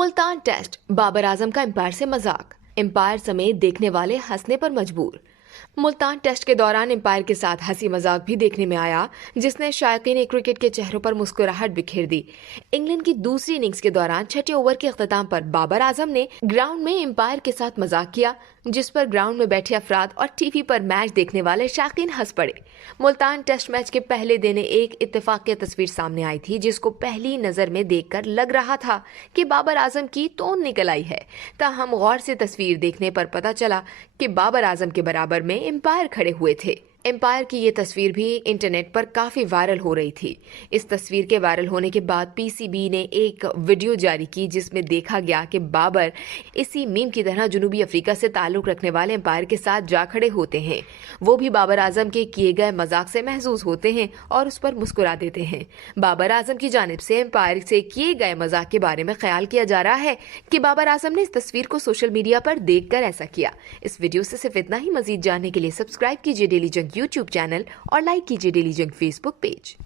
Multan test, Babar Azam का empire से मजाक, एम्पायर समेत देखने वाले हंसने पर मजबूर। मुल्तान टेस्ट के दौरान एम्पायर के साथ हंसी मजाक भी देखने में आया, जिसने शायकीन क्रिकेट के चेहरों पर मुस्कुराहट बिखेर दी। इंग्लैंड की दूसरी इनिंग्स के दौरान छठे ओवर के अख्ताम पर बाबर आजम ने ग्राउंड में एम्पायर के साथ मजाक किया, जिस पर ग्राउंड में बैठे अफराद और टीवी पर मैच देखने वाले शायकीन हंस पड़े। मुल्तान टेस्ट मैच के पहले दिन एक इत्तेफाकी तस्वीर सामने आई थी, जिसको पहली नजर में देखकर लग रहा था कि बाबर आजम की तोन निकल आई है। ताहम गौर से तस्वीर देखने पर पता चला कि बाबर आजम के बराबर में एम्पायर खड़े हुए थे। एम्पायर की ये तस्वीर भी इंटरनेट पर काफी वायरल हो रही थी। इस तस्वीर के वायरल होने के बाद पीसीबी ने एक वीडियो जारी की, जिसमें देखा गया कि बाबर इसी मीम की तरह जनूबी अफ्रीका से ताल्लुक रखने वाले एम्पायर के साथ जा खड़े होते हैं। वो भी बाबर आजम के किए गए मजाक से महसूस होते हैं और उस पर मुस्कुरा देते हैं। बाबर आजम की जानिब से एम्पायर से किए गए मजाक के बारे में ख्याल किया जा रहा है कि बाबर आजम ने इस तस्वीर को सोशल मीडिया पर देखकर ऐसा किया। इस वीडियो से सिर्फ इतना ही। मजीद जानने के लिए सब्सक्राइब कीजिए डेली जंग यूट्यूब चैनल और लाइक कीजिए डेली जंग फेसबुक पेज।